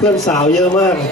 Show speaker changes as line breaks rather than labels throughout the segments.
พื่อนสาวเยอะมาก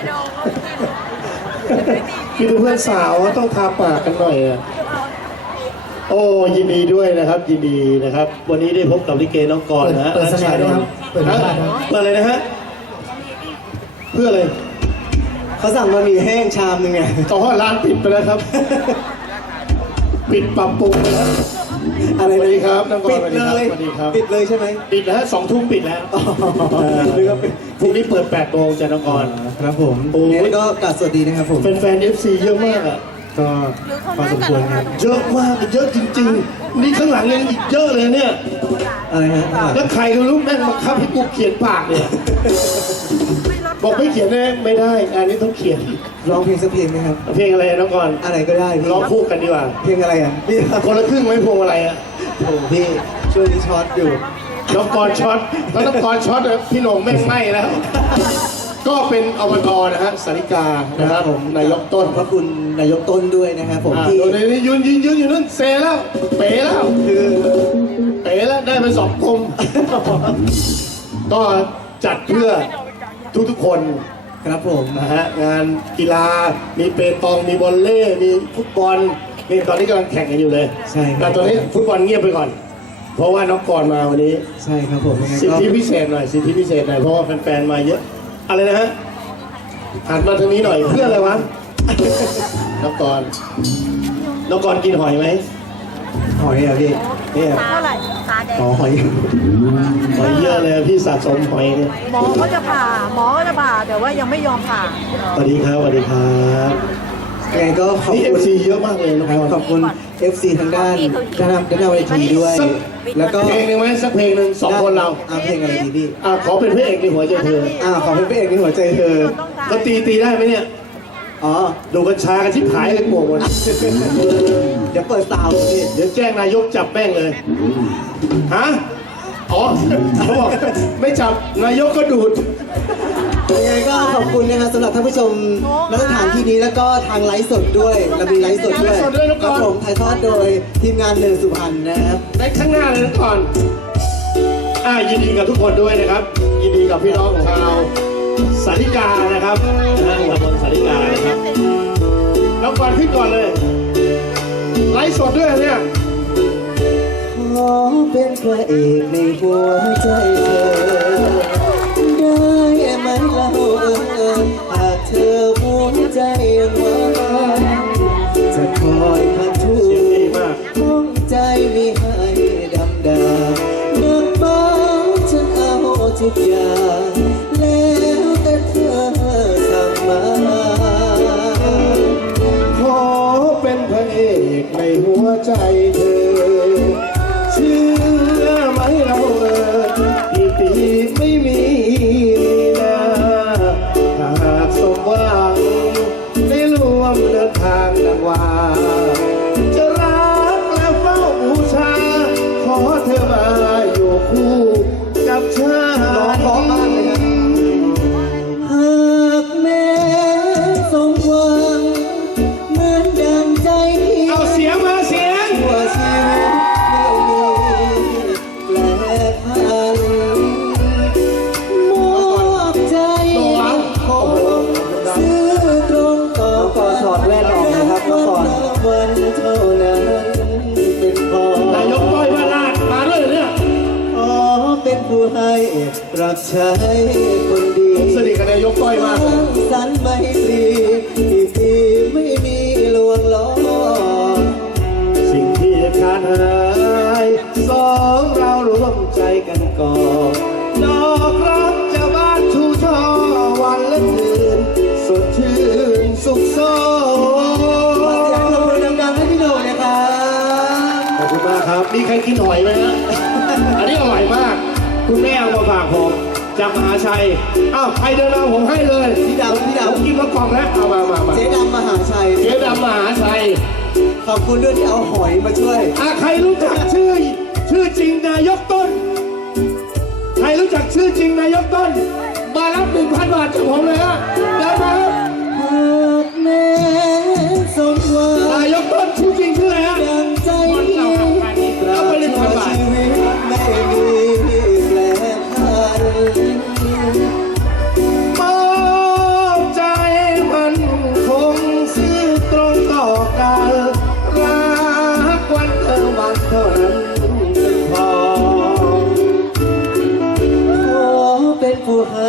มีเพื่อนสาวต้องทาปากกันหน่อยอ่ะโอ้ยินดีด้วยนะครับยินดีนะครับวันนี้ได้พบกับลิเกน้องกรนะ
เปิดแสดงด้วยครับเปิด
อะไรนะฮะเพื่ออะไร
เขาสั่งมามีแห้งชามนึงไง
ต่อร้านปิดไปแล้วครับปิดปรับปรุงไปแล้วอะไรนะครับน้องกร
ปิดเลยปิดเลยใช่ไหม
ปิดแล้ว2 ทุ่มปิดแล้วพรุ่งนี้เปิด8 โมงจ้ะน้องกร
ครับผมนี่ก็กราบสวัสดีนะครับผม
แฟนๆ FC เยอะมากอ่ะ
ก็พอสมควรครับ
เยอะมากเยอะจริงๆนี่ข้างหลังยังอีกเยอะเลยเนี่ย
อะไรฮะ
แล้วใครก็รู้แม่งมาคับให้กูเขียนปากเนี่ยบอกไม่เขียนได้ไม่ได้อันนี้ต้องเขียน
ร้องเพลงสักเพลงไหมครับ
เพลงอะไรน้องกร
อะไรก็ได้
ร้องคู่กันดีกว่า
เพลงอะไรอ่ะพี่
คนละครึ่งไหมพวงอะไรอ่ะ
โอ้พี่ช่วงนี้ช็อตอยู่
น้องกรช็อตแล้วน้องกรช็อตพี่หนุ่มไม่ไหม้แล้วก็เป็นอบตนะฮะสาริกานะครับผมนายกต้น
พระคุณนายกต้นด้วยนะครับผม
ที่ยืนอยู่นั่นเซแล้วเป๋แล้วคือเป๋แล้วได้ไป2 กรมก็จัดเพื่อทุกคน
ครับผม
นะฮะงานกีฬามีเปตองมีวอลเลย์มีฟุตบอลนี่ตอนนี้กำลังแข่งกันอยู่เลย
ใช่
แต่ตอนนี้ฟุตบอลเงียบไปก่อนเพราะว่าน้องกรมาวันนี้
ใช่ครับผม
สิทธิพิเศษหน่อยสิทธิพิเศษหน่อยเพราะว่าแฟนๆมาเยอะอะไรนะฮะหันมาทางนี้หน่อยเพื่ออะไรวะน้องกรกินหอยไหม
หอยอ่ะพี่
เนี่ย
เท่าไหร่ขาแดง
หอย
เยอะเลยพี่สะสมหอยเนี่ย
หมอก็จะผ่าแต่ว่ายังไม่ยอมผ่า
สวัสดีครับสวัสดีครับ
ยังไงก็ขอบคุณ
FC เยอะมากเลยนะครับ
ขอบคุณ FC ทางด้านเวทีด้วยแล้วก็
เพลงหนึ่งไหมสักเพลงหนึ่ง2 คนเรา
เพลงอะไรดีพี่
ขอเป็นพระเอกในหัวใจเธอ
ขอเป็นพระเอกในหัวใจเธอ
ก็ตีได้ไหมเนี่ยดูกัญชากันชิบหายเลยโง่หมด
เดี๋ยวเปิดซาวด์พี่
เดี๋ยวแจ้งนายกจับแม่งเลยฮะเขาบอกไม่จับนายกก็ดูด
ยังไงก็ขอบคุณนะครับสำหรับท่านผู้ชมณสถานที่นี้แล้วก็ทางไลฟ์สดด้วยเรามีไลฟ์สดด้วยครับผมถ่ายทอดโดยทีมงาน1 สุพรรณนะครับ
ในข้างหน้าเลยนะก่อนยินดีกับทุกคนด้วยนะครับยินดีกับพี่น้องชาวสาริกานะครับตำบลสาริกานะครับน้องก่อนขึ้นก่อนเลยไลฟ์สดด้วยเนี่ย
ขอเป็นพระเอกในหัวใจเธอได้ไหมเล่าหากเธอหัวใจยังว่างจะคอยพัดทูห้องใจไม่ให้ดำดานักบ้าฉันเอาทุกอย่างแล้วแต่เธอสั่งมา
ขอเป็นพระเอกในหัวใจเธอเชื่อไหมเรากี่ปีไม่มีนะหากสมหวังได้ร่วมเดินทางดังว่าจะรักและเฝ้าบูชาขอเธอมาอยู่คู่กับฉัน
ร้องเพราะมากเลยนะหากแม้สมหวังเหมือนดังใจ
เอาเสียงมาเสียง
ชั่วชีวิตไม่มีแปลพันมอบใจของซื้อตรงต่อก่อนถอดแว่นออกนะครับก่อนวันเท่านั้นเป็นพอน
ายกต้อยมาลาดมาด้วยเนี่ย
เป็นผู้ให้รับใช้คนดี
สนิทกับนายกต้อยมาก
สันไม่ตรีที่ไม่มีลวงล้อ
สิ่งที่ขาดหาย2 เราร่วมใจกันก่อดอกรักจะบานชูช่อวันและคืนสดชื่นสุขโซ
อยากลงมือดังๆให้พี่โหน่งนะครับ
ขอบคุณมากครับมีใครกินหอยไหมฮะอันนี้อร่อยมากคุณแม่เอามาฝากผมจากมหาชัยใครเดินมาผมให้เลย
พี่ดำ
กินมากล่องแล้วเอามา
เจ๊ดำมหาชัย
ขอบคุณ
ด้วยที่เอาหอยมาช่วย
ใครรู้จักชื่อจริงนายกต้นใครรู้จักชื่อจริงนายกต้นมารับ 1,000 บาทจากผมเลยฮะเดินมาครับ
แม่สมหวัง
นายกต้นชื่อจริงชื่ออะไรฮะ
ดังใจ
เอาไป1,000 บาท
ไม่มีแปลพัน
มอ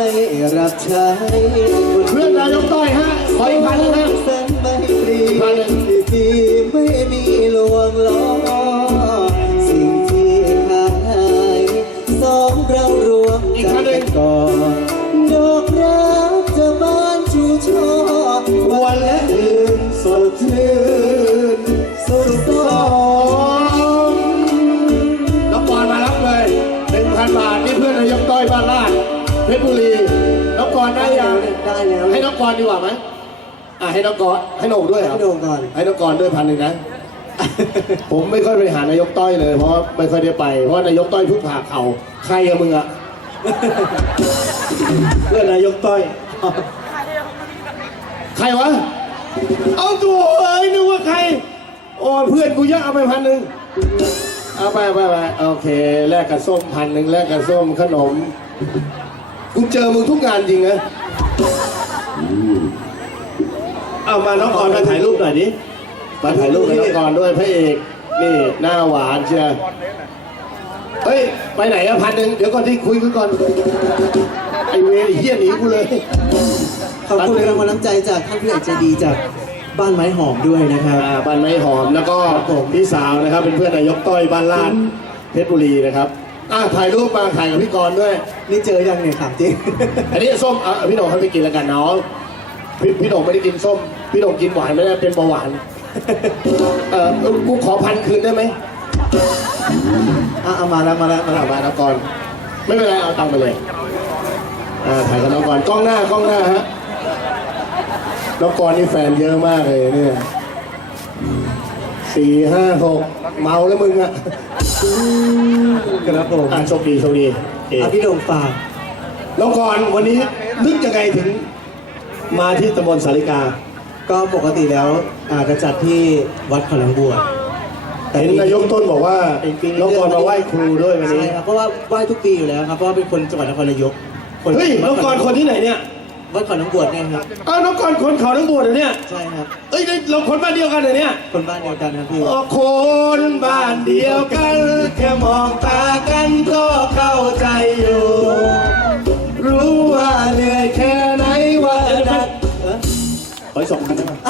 รับใช้
เพื่อนนายกต้อยฮะขออีกพันหนึงฮะ
แสนไม่ปรี
พันหนึ่ง
ที่ไม่มีลวงล้อสิ่งที่ขาดหายสองเรารวมใจกันก่อนดอกรักจะบานชูช่อ
วันและคืนสดชื่น
สุดสอ
น้องกรมารับเลย 1,000 บาทนี่เพื่อนนายกต้อยบ้านลาดเพชรบุรีน้องกรได้ยัง
ได้แล้ว
ให้น้องกรดีกว่าไหมให้น้องกรให้โหน่งด้วยครับ
ให้โด่งก่อน
ให้น้องกรด้วย1,000นะ ผมไม่ค่อยไปหานายกต้อยเลยเพราะว่าไม่ค่อยได้ไปเพราะนายกต้อยเพิ่งผ่าเข่าใครอะมึงอะ เพื่อนนายกต้อย ใครวะ เอาตัวเอ้ยนึกว่าใคร โอ้เพื่อนกูเยอะเอาไป1,000เอาไปโอเคแลกกับส้ม1,000แลกกับส้มขนมกูเจอมึงทุกงานจริงนะเอามาน้องกรมาถ่ายรูปหน่อยดิมาถ่ายรูปกับน้องกรด้วยพระเอกนี่หน้าหวานเชียวเฮ้ยไปไหนอะ1,000เดี๋ยวก่อนที่คุยกันก่อนไอเวรไอ้เหี้ยหนีกูเลย
ขอบคุณรางวัลน้ำใจจากท่านผู้ใหญ่ใจดีจากบ้านไม้หอมด้วยนะครับ
บ้านไม้หอมแล้วก็
ครับผม
พี่สาวนะครับเป็นเพื่อนนายกต้อยบ้านลาดเพชรบุรีนะครับถ่ายรูปมาถ่ายกับพี่กรณ์ด้วย
นี่เจอยังเนี่ยถามจริง
อันนี้ส้มพี่โหน่งให้ไปกินแล้วกันน้องพี่โหน่งไม่ได้กินส้มพี่โหน่งกินหวานไม่ได้เป็นเบาหวานกูขอ1,000คืนได้ไหม
เอามาแล้ว
มาน้องกรณ์ไม่เป็นไรเอาตังค์ไปเลยถ่ายกับน้องกรณ์กล้องหน้าฮะน้องกรณ์นี่แฟนเยอะมากเลยเนี่ย4 5 6เมาแล้วมึงอะ
ครับผม
โชคดีโอเค
พี่โด่งฝาก
น้องกรณ์วันนี้นึกยังไงถึงมาที่ตำบลสาริกา
ก็ปกติแล้วจะจัดที่วัดเขาหลังบัว
เห็นนายกต้นบอกว่า
เป็นปี
น้องกรณ์มาไหว้ครูด้วยวันนี้
ใช่ครับเพราะว่าไหว้ทุกปีอยู่แล้วครับเพราะว่าเป็นคนจังหวัดนครนายก
เฮ้ยน้องกรณ์คนที่ไหนเนี่ย
วัดเขาหลังบัวเนี่ยครับ
น้องกรณ์คนเขาทั้งบวชเหรอเนี่ย
ใช่ครับ
เอ้ยเราคนบ้านเดียวกันเหรอเนี่ย
คนบ้านเดียวกันครับพี่
คนบ้านเดียวกันแค่มองตากันก็เข้าใจอยู่ รู้ว่าเหนื่อยแค่ไหนว่านักขอ2,000ได้ไหม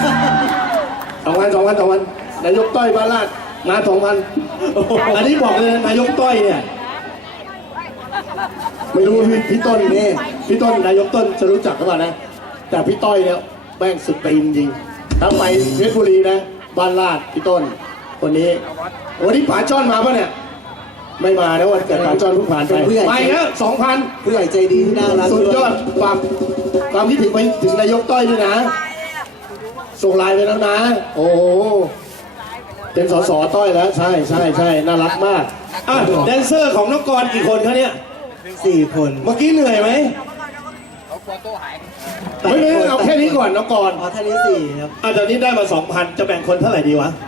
2,000นายกต้อยบ้านลาดมา2,000อันนี้บอกเลยนะนายกต้อยเนี่ยไม่รู้พี่ต้นนี่พี่ต้นนายกต้นจะรู้จักหรือเปล่านะแต่พี่ต้อยเนี่ยแม่งสุดตีนจริงทั้งไปเพชรบุรีนะบ้านลาดพี่ต้นคนนี้วันนี้ป๋าจ้อนมาปะเนี่ยไม่มานะวันเกิดป๋าจ้อนเพิ่งผ่านไปไปแล้ว2,000
ผู้ใหญ่ใจดีที่น่ารัก
สุดยอดฝากความคิดถึงไปถึงนายกต้อยด้วยนะ ส่งไลน์ไปแล้วนะ โอ้โหเป็นสสต้อยแล้วใช่น่ารักมากแดนเซอร์ของน้องกรณ์กี่คนคะเนี่ย
4 คน
เมื่อกี้เหนื่อยไหมไม่เอาแค่นี้ก่อนน้องกรณ์
ท่านนี้4ครับ
ตอนนี้ได้มา 2,000 จะแบ่งคนเท่าไหร่ดีวะ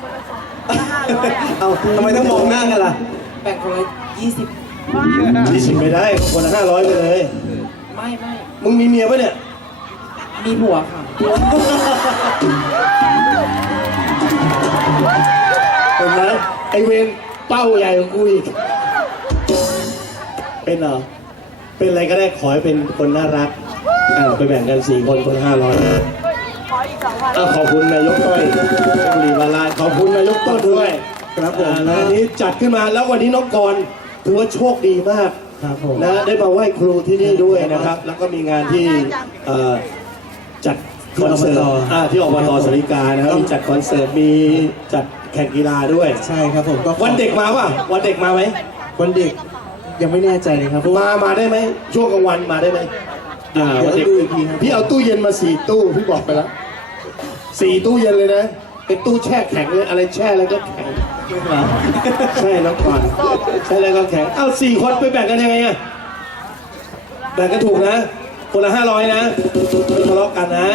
เอาทำไมต้องมองหน้ากันล่ะแบ่งคนละ20
20ไม่ได้คนละ500ไปเลย
ไม่
มึงมีเมียปะเนี่ย
มีผัวค่ะ
เห็นไหมไอเวนเป้าใหญ่ของกูอีกเป็นเหรอเป็นอะไรก็ได้ขอให้เป็นคนน่ารักไปแบ่งกัน4 คนคนละ500ขอบคุณนายกต้อยบุรีวาลาขอบคุณนายกต้นด้วย
ครับผม
วันนี้จัดขึ้นมาแล้ววันนี้น้องกรณ์ถือว่าโชคดีมาก
ครับผม
นะได้มาไหว้ครูที่นี่ด้วยนะครับ แล้วก็มีงานที่จัดคอนเสิร์ตที่อบตสาริกานะครับมีจัดคอนเสิร์ตมีจัดแข่งกีฬาด้วย
ใช่ครับผมก็
วันเด็กมาป่ะวันเด็กมาไหม
วันเด็กยังไม่แน่ใจเลยครับเพราะว่า
มาได้ไหมช่วงกลางวันมาได้ไหมวันเด็ก
เดี๋ยวดูอีกทีครับ
พี่เอาตู้เย็นมา4 ตู้พี่บอกไปแล้ว4 ตู้เย็นเลยนะเป็นตู้แช่แข็งเลยอะไรแช่แล้วก็แข็งใช่น้องกรณ์ใช่แล้วก็แข็ง4 คนไปแบ่งกันยังไงอะแบ่งกันถูกนะคนละ500นะไม่ทะเลาะกันนะ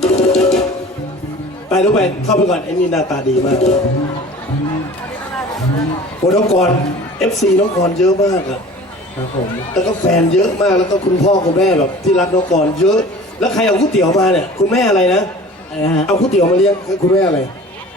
ไปรู้ไปเข้าไปก่อนไอ้นี่หน้าตาดีมากโอ้น้องกรณ์ FC น้องกรณ์เยอะมากอะ
ครับผม
แล้วก็แฟนเยอะมากแล้วก็คุณพ่อคุณแม่แบบที่รักน้องกรณ์เยอะแล้วใครเอาก๋วยเตี๋ยวมาเนี่ยคุณแม่อะไรนะ
อะไรนะฮะ
เอาก๋วยเตี๋ยวมาเลี้ยงคุณแม่อะไร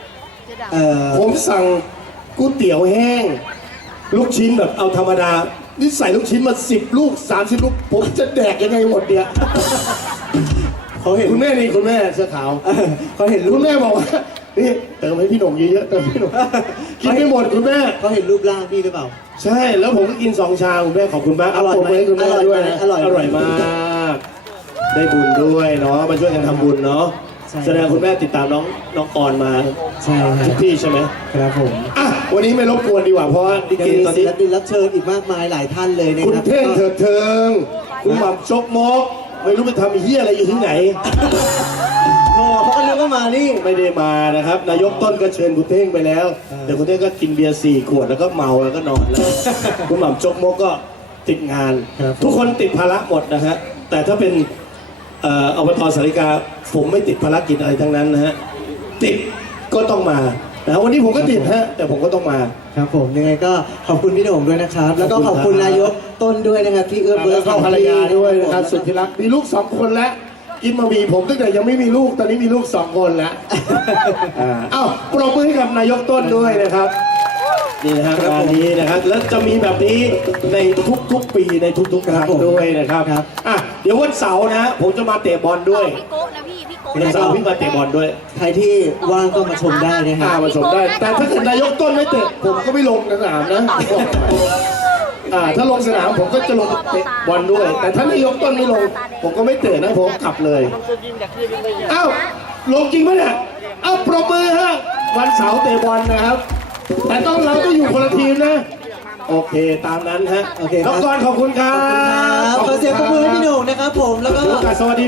ผมสั่งก๋วยเตี๋ยวแห้งลูกชิ้นแบบเอาธรรมดานี่ใส่ลูกชิ้นมา10 ลูก 30 ลูก ผมจะแดกยังไงหมดเนี่ย
เขาเห็น
คุณแม่นี่คุณแม่เสื้อขาว
เขาเห็นรู
คุ
ป
ณแม่บอกว่านี่เติมให้พี่หนุ่มเยอะๆเติมให้พี่หนุ่มกินไม่หมดคุณแม่
เขาเห็นรูปร่างพี่หรือเปล่า
ใช่แล้วผมก็กิน2 ชามคุณแม่ขอบคุณมาก
อร่อยไหม
เาปบให้คุณแม่ด้วยนะ
อร่อยไหม
อร่อยมาก ได้บุญด้วยเนาะมาช่วยกันทำบุญเนาะ
ใช่
แสดงคุณแม่ติดตามน้องออนมา
ใช่ครั
ทุ
บ
กที่ใช่ไหม
ครับผม
อ่ะวันนี้ไม่รบกวนดีกว่าเพราะว่าลิ
ยั
เก
งมี
ตอน
ศิ
นี้
ลปินรับเชิญอีกมากมายหลายท่านเลยนะ
คุณ
ครับ
เท่งเถิดเทิง คุณหม่ำจกมกไม่รู้ไปทำเฮียอะไรอยู่ที่ไหน
โอ้เขาก็เรียกว่ามานี่
ไม่ได้มานะครับ นายกต้นก็เชิญคุณเท่งไปแล้วแต่คุณเท่งก็กินเบียร์4 ขวดแล้วก็เมาแล้วก็นอนแล้ว คุณหม่ำจกมกก็ติดงาน
ครับ
ทุกคนติดภาระหมดนะฮะแต่ถ้าเป็นอบตสาริกาผมไม่ติดภารกิจอะไรทั้งนั้นนะฮะติดก็ต้องมานะวันนี้ผมก็ติดฮะแต่ผมก็ต้องมา
ครับผมยังไงก็ขอบคุณพี่โหน่งด้วยนะครับ แล้วก็ขอบคุณนายกต้นด้วยนะครับที่เอื้อเฟื้อ
แล้วก็ภรรยาด้วยนะครับสุดที่รักมีลูก2 คนแล้วกินมามีผมตั้งแต่ยังไม่มีลูกตอนนี้มีลูก2 คนแล้วอ้าวปรบมือให้กับนายกต้นด้วยนะครับนี่นะครับงานนี้นะครับแล้วจะมีแบบนี้ในทุกๆปีในทุกๆครั้งด้วยนะครับอ่ะเดี๋ยววันเสาร์นะผมจะมาเตะบอลด้วย
พี่โก้นะพี่โก้
วันเสาร์พี่มาเตะบอลด้วย
ใครที่ว่างก็มาชมได้นะครั
มาชมได้ แต่ถ้าเกิดนายกต้นไม่เตะผมก็ไม่ลงสนามนะถ้าลงสนามผมก็จะลงเตะบอลด้วย แต่ถ้านายกต้นไม่ลง ผมก็ไม่เตะนะผมกลับเลยอ้าวลงจริงไหมเนี่ยอ้าวปรบมือฮะวันเสาร์เตะบอลนะครับ แต่เราต้องอยู่คนละทีมนะ โอเคตามนั้นฮะ
โอเคครับ
น้องกรณ์ขอบคุณครับ
ขอเสียงปรบมือให้พี่โหน่งนะครับผมแล้วก็
สวัสดี